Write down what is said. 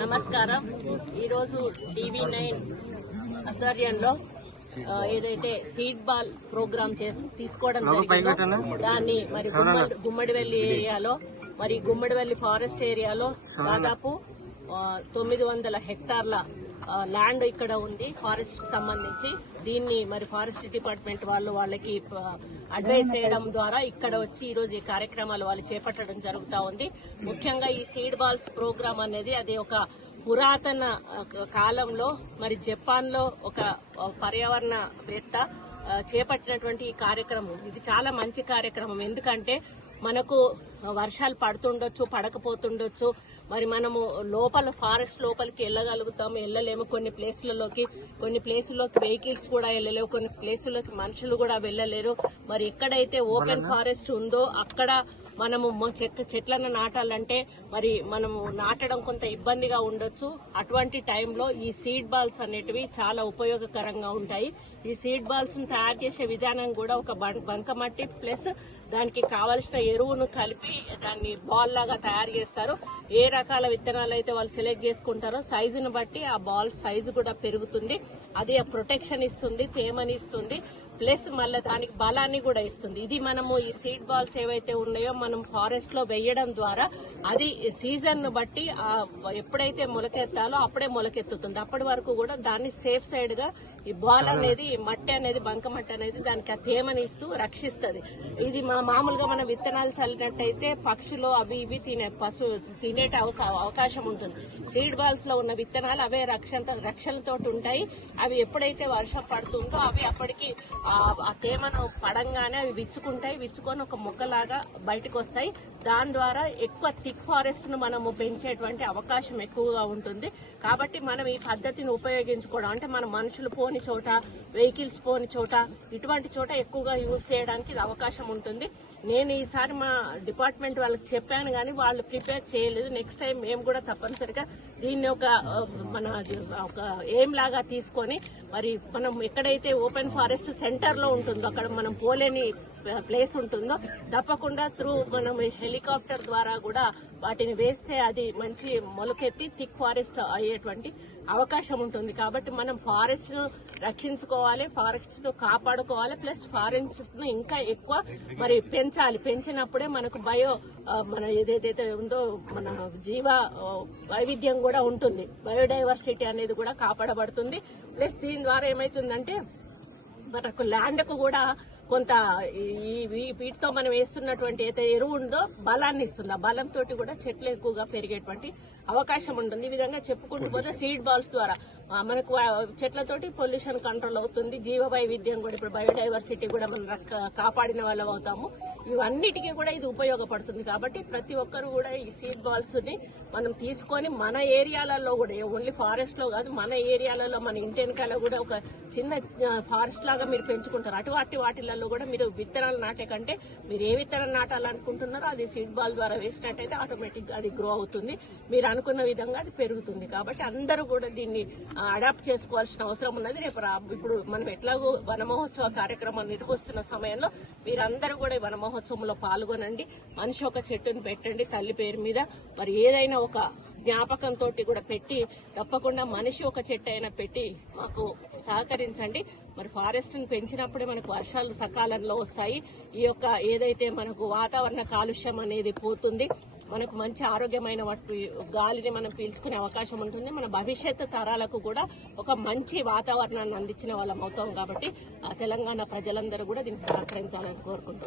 నమస్కారం. ఈరోజు టీవీ9 ఆధ్వర్యంలో ఏదైతే సీడ్ బాల్ ప్రోగ్రామ్ తీసుకోవడం జరిగిందో దాన్ని మరి గుమ్మడివెల్లి ఏరియాలో మరి గుమ్మడివెల్లి ఫారెస్ట్ ఏరియాలో దాదాపు 900 హెక్టార్ల ల్యాండ్ ఇక్కడ ఉంది ఫారెస్ట్ కి సంబంధించి. దీన్ని మరి ఫారెస్ట్ డిపార్ట్మెంట్ వాళ్ళకి అడ్వైస్ చేయడం ద్వారా ఇక్కడ వచ్చి ఈ రోజు ఈ కార్యక్రమాలు వాళ్ళు చేపట్టడం జరుగుతూ ఉంది. ముఖ్యంగా ఈ సీడ్ బాల్స్ ప్రోగ్రామ్ అనేది అది ఒక పురాతన కాలంలో మరి జపాన్ లో ఒక పర్యావరణవేత్త చేపట్టినటువంటి ఈ కార్యక్రమం. ఇది చాలా మంచి కార్యక్రమం. ఎందుకంటే మనకు వర్షాలు పడుతుండొచ్చు, పడకపోతుండొచ్చు, మరి మనము లోపల ఫారెస్ట్ లోపలికి వెళ్ళగలుగుతాము, వెళ్ళలేము. కొన్ని ప్లేసులలోకి వెహికల్స్ కూడా వెళ్ళలేవు, కొన్ని ప్లేసుల్లోకి మనుషులు కూడా వెళ్ళలేరు. మరి ఎక్కడైతే ఓపెన్ ఫారెస్ట్ ఉందో అక్కడ మనము చెట్లను నాటాలంటే మరి మనము నాటడం కొంత ఇబ్బందిగా ఉండొచ్చు. అటువంటి టైంలో ఈ సీడ్ బాల్స్ అనేటివి చాలా ఉపయోగకరంగా ఉంటాయి. ఈ సీడ్ బాల్స్ ను తయారు చేసే విధానం కూడా ఒక బంకమట్టి ప్లస్ దానికి కావలసిన ఎరువును కలిపి దాన్ని బాల్ లాగా తయారు చేస్తారు. ఏ రకాల విత్తనాలు అయితే వాళ్ళు సెలెక్ట్ చేసుకుంటారో సైజును బట్టి ఆ బాల్ సైజు కూడా పెరుగుతుంది. అది ప్రొటెక్షన్ ఇస్తుంది, తేమని ఇస్తుంది, ప్లస్ మళ్ళీ దానికి బలాన్ని కూడా ఇస్తుంది. ఇది మనము ఈ సీడ్ బాల్స్ ఏవైతే ఉన్నాయో మనం ఫారెస్ట్ లో వేయడం ద్వారా అది సీజన్ ను బట్టి ఎప్పుడైతే మొలకెత్తాలో అప్పుడే మొలకెత్తుతుంది. అప్పటి వరకు కూడా దాన్ని సేఫ్ సైడ్ గా ఈ బాల్ అనేది, మట్టి అనేది, బంకమట్టి అనేది దానికి ఆ తేమని ఇస్తూ రక్షిస్తుంది. ఇది మామూలుగా మనం విత్తనాలు చల్లినట్టయితే పక్షులు అవి ఇవి తినే అవకాశం ఉంటుంది. సీడ్ బాల్స్ లో ఉన్న విత్తనాలు అవే రక్షణతో ఉంటాయి. అవి ఎప్పుడైతే వర్షం పడుతుందో అవి అప్పటికి ఆ తేమను పడంగానే అవి విచ్చుకొని ఒక మొక్కలాగా బయటకు వస్తాయి. దాని ద్వారా ఎక్కువ థిక్ ఫారెస్ట్ ను మనము పెంచేటువంటి అవకాశం ఎక్కువగా ఉంటుంది. కాబట్టి మనం ఈ పద్ధతిని ఉపయోగించుకోవడం అంటే మన మనుషులు పోని చోట, వెహికల్స్ పోని చోట, ఇటువంటి చోట ఎక్కువగా యూజ్ చేయడానికి అవకాశం ఉంటుంది. నేను ఈసారి మా డిపార్ట్మెంట్ వాళ్ళకి చెప్పాను కానీ వాళ్ళు ప్రిపేర్ చేయలేదు. నెక్స్ట్ టైం మేము కూడా తప్పనిసరిగా దీన్ని ఒక ఎయిమ్ లాగా తీసుకొని మరి మనం ఎక్కడైతే ఓపెన్ ఫారెస్ట్ సెంటర్ లో ఉంటుందో అక్కడ మనం పోలేని ప్లేస్ ఉంటుందో తప్పకుండా మనం హెలికాప్టర్ ద్వారా కూడా వాటిని వేస్తే అది మంచి మొలకెత్తి థిక్ ఫారెస్ట్ అయ్యేటువంటి అవకాశం ఉంటుంది. కాబట్టి మనం ఫారెస్ట్ ను రక్షించుకోవాలి, ఫారెస్ట్ ను కాపాడుకోవాలి, ప్లస్ ఫారెస్ట్ ను ఇంకా ఎక్కువ మరి పెంచాలి. పెంచినప్పుడే మనకు మన ఏదైతే ఉందో మన జీవ వైవిధ్యం కూడా ఉంటుంది, బయోడైవర్సిటీ అనేది కూడా కాపాడబడుతుంది. ప్లస్ దీని ద్వారా ఏమైతుందంటే మనకు ల్యాండ్ కు కూడా కొంత వీటితో మనం వేస్తున్నటువంటి ఏదైతే ఎరువు ఉందో బలాన్ని ఇస్తుంది. ఆ బలంతో కూడా చెట్లు ఎక్కువగా పెరిగేటువంటి అవకాశం ఉంటుంది. ఈ విధంగా చెప్పుకుంటూ పోతే సీడ్ బాల్స్ ద్వారా మనకు చెట్లతోటి పొల్యూషన్ కంట్రోల్ అవుతుంది, జీవ వైవిధ్యం కూడా, ఇప్పుడు బయోడైవర్సిటీ కూడా మనం కాపాడిన వాళ్ళం అవుతాము. ఇవన్నిటికీ కూడా ఇది ఉపయోగపడుతుంది. కాబట్టి ప్రతి ఒక్కరు కూడా ఈ సీడ్ బాల్స్ ని మనం తీసుకొని మన ఏరియాలలో కూడా, ఓన్లీ ఫారెస్ట్ లో కాదు, మన ఏరియాలలో మన ఇంటి వెనకాల కూడా ఒక చిన్న ఫారెస్ట్ లాగా మీరు పెంచుకుంటారు. అటువంటి వాటిలలో కూడా మీరు విత్తనాలు నాటే కంటే మీరు ఏ విత్తనం నాటాలనుకుంటున్నారో అది సీడ్ బాల్ ద్వారా వేసినట్టయితే ఆటోమేటిక్ గా అది గ్రో అవుతుంది. మీరు అనుకున్న విధంగా అది పెరుగుతుంది. కాబట్టి అందరూ కూడా దీన్ని అడాప్ట్ చేసుకోవాల్సిన అవసరం ఉన్నది. ఇప్పుడు మనం ఎట్లాగో వన మహోత్సవ కార్యక్రమం నిర్వహిస్తున్న సమయంలో మీరందరూ కూడా వన మహోత్సవంలో పాల్గొనండి. మనిషి ఒక చెట్టును పెట్టండి తల్లి పేరు మీద. మరి ఏదైనా ఒక జ్ఞాపకంతో కూడా పెట్టి తప్పకుండా మనిషి ఒక చెట్టు అయినా పెట్టి మాకు సహకరించండి. మరి ఫారెస్ట్ ను పెంచినప్పుడే మనకు వర్షాలు సకాలంలో వస్తాయి. ఈ యొక్క ఏదైతే మనకు వాతావరణ కాలుష్యం అనేది పోతుంది, మనకు మంచి ఆరోగ్యమైన గాలిని మనం పీల్చుకునే అవకాశం ఉంటుంది. మన భవిష్యత్తు తరాలకు కూడా ఒక మంచి వాతావరణాన్ని అందించిన వాళ్ళం అవుతాం. కాబట్టి తెలంగాణ ప్రజలందరూ కూడా దీనికి సహకరించాలని కోరుకుంటూ